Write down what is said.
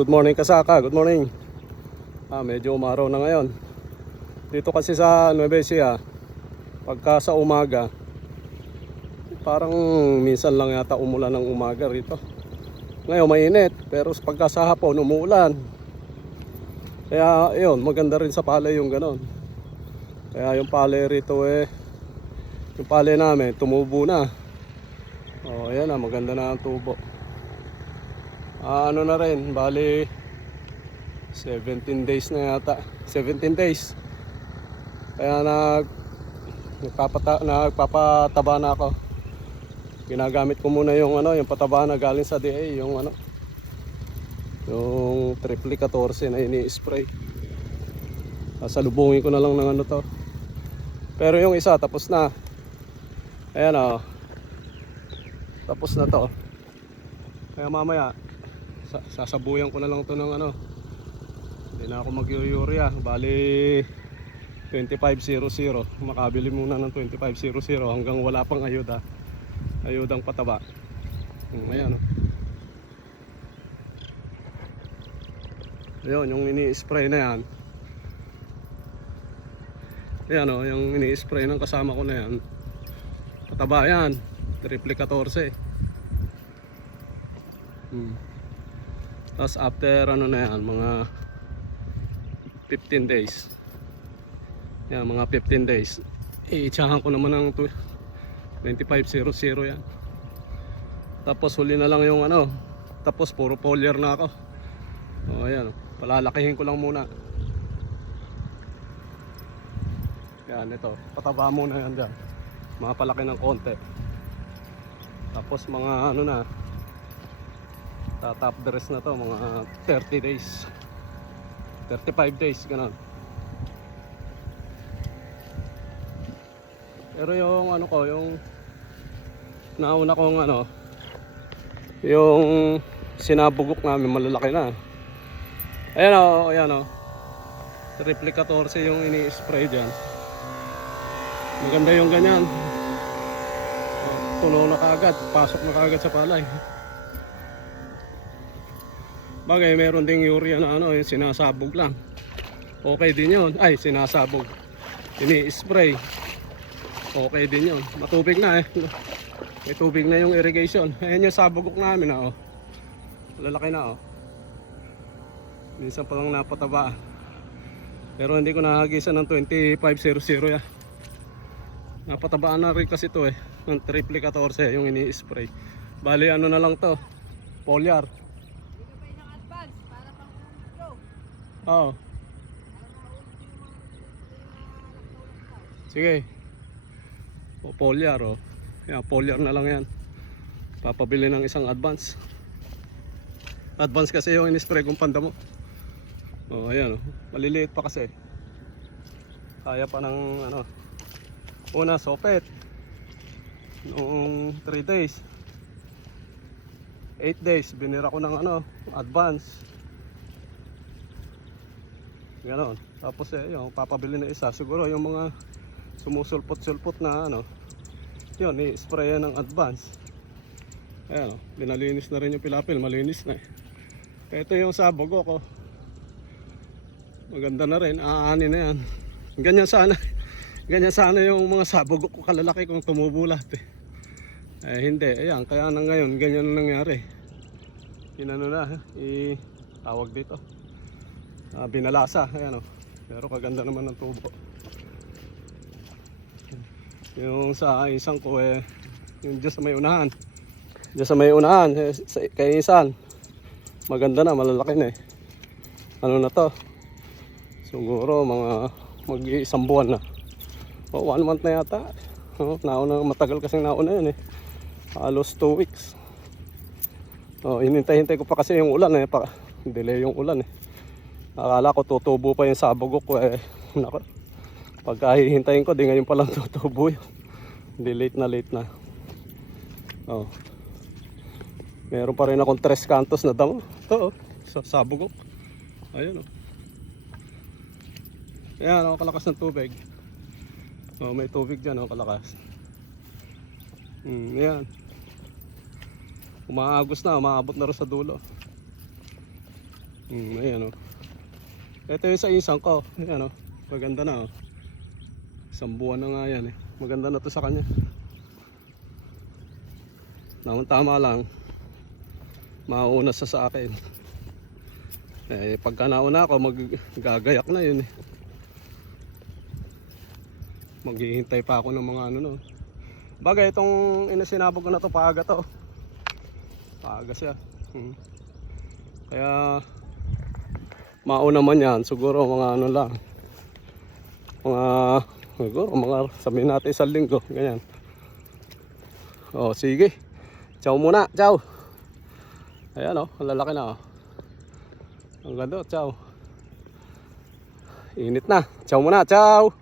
Good morning kasaka, good morning. Medyo umaraw na ngayon. Dito kasi sa Nueva Ecija, pagka sa umaga, parang minsan lang yata umulan ng umaga rito. Ngayon mainit, pero pagka sa hapon umuulan. Kaya yun, maganda rin sa palay yung ganon. Kaya yung palay rito yung palay namin tumubo na. Ayan na, maganda na ang tubo. Ano na rin, bali 17 days na yata. 17 days. Kaya nagpapataba na ako. Ginagamit ko muna yung yung pataba na galing sa DA, yung triple 14 na ini-spray. Sasalubungin ko na lang ng to. Pero yung isa tapos na. Ayan tapos na to. Kaya mamaya sasabuyan ko na lang to ng hindi na ako mag-urea. Bali 2500. Makabili muna ng 2500 hanggang wala pang ayudang pataba. Ayan ayun yung ini-spray na yan. Ayan yung ini-spray ng kasama ko na yan, pataba yan, triple 14. Tapos after na yan, mga 15 days. Yan, mga 15 days. I-itsahan ko naman ng 2500 yan. Tapos huli na lang yung tapos puro foliar na ako. Ayan palalakihin ko lang muna. Yan, ito. Pataba muna yan dyan. Mapalaki ng konti. Tapos mga na top dress na to, mga 30 days 35 days ganun. Pero yung yung nauna kong yung sinabugok namin malalaki na. Ayan triple 14 yung ini-spray dyan. Maganda yung ganyan. Tunaw na kaagad, pasok na kaagad sa palay. Bagay, meron ding urea na yung sinasabog lang. Okay din yun. Ay, sinasabog. Ini-spray. Okay din yun. Matubig na May tubig na yung irrigation. Ayan yung sabugok namin lalaki na Minsan pa lang napataba. Pero hindi ko nahagisan ng 2500 yan. Napatabaan na rin kasi ito ng triple 14 yung ini-spray. Bali na lang to, foliar. Sige. Foliar Yan, foliar na lang yan. Papabili ng isang advance. Advance kasi yung in-spray kong pandamo. Ayan maliliit pa kasi. Kaya pa ng una sopet. Noong 3 days. 8 days binira ko ng advance. Ganon. Tapos yung papabili na isa. Siguro yung mga sumusulpot-sulpot na yun, i-spray ng advance. Ayan linalinis na rin yung pilapil. Malinis na Ito yung sabog ko. Maganda na rin. Aanin na yan. Ganyan sana yung mga sabog ko kalalaki kung tumubulat hindi. Ayan, kaya na ngayon ganyan na nangyari. Tawag dito binalasa. Ayan pero kaganda naman ng tubo. Yung sa isang ko yung dyan sa may unahan. Kay isan maganda na, malalaki na na to. Siguro mga mag-isang buwan na. 1 month na yata. Nauna, matagal kasing nauna yun halos 2 weeks. Hinintay ko pa kasi yung ulan delay yung ulan Akala ko tutubo pa yung sabog ko nako. Pagka hihintayin ko, di ngayon pa lang tutubo yun. Hindi, late na. Meron pa rin akong 3 kantos na damo. Ito sa sabog ko. Ayun Ayan kalakas ng tubig. May tubig dyan kalakas. Ayan. Umaagos na, umaabot na rin sa dulo. Ayan o. Ito yung sa isang ko. Ayan o. Maganda na o. Isang buwan na nga yan eh. Maganda na to sa kanya. Naman tama lang. Mauna sa akin. Eh pagka nauna ako maggagayak na yun eh. Maghihintay pa ako ng mga ano no. Bagay itong inasinabog ko na to paaga to. Paaga siya. Kaya mauna man yan. Siguro mga ano lang. Siguro mga sabihin natin 1 linggo. Ganyan. Oh sige. Ciao muna. Ciao. Ayan o. Ang lalaki na o. Ang ganda. Ciao. Init na. Ciao muna. Ciao.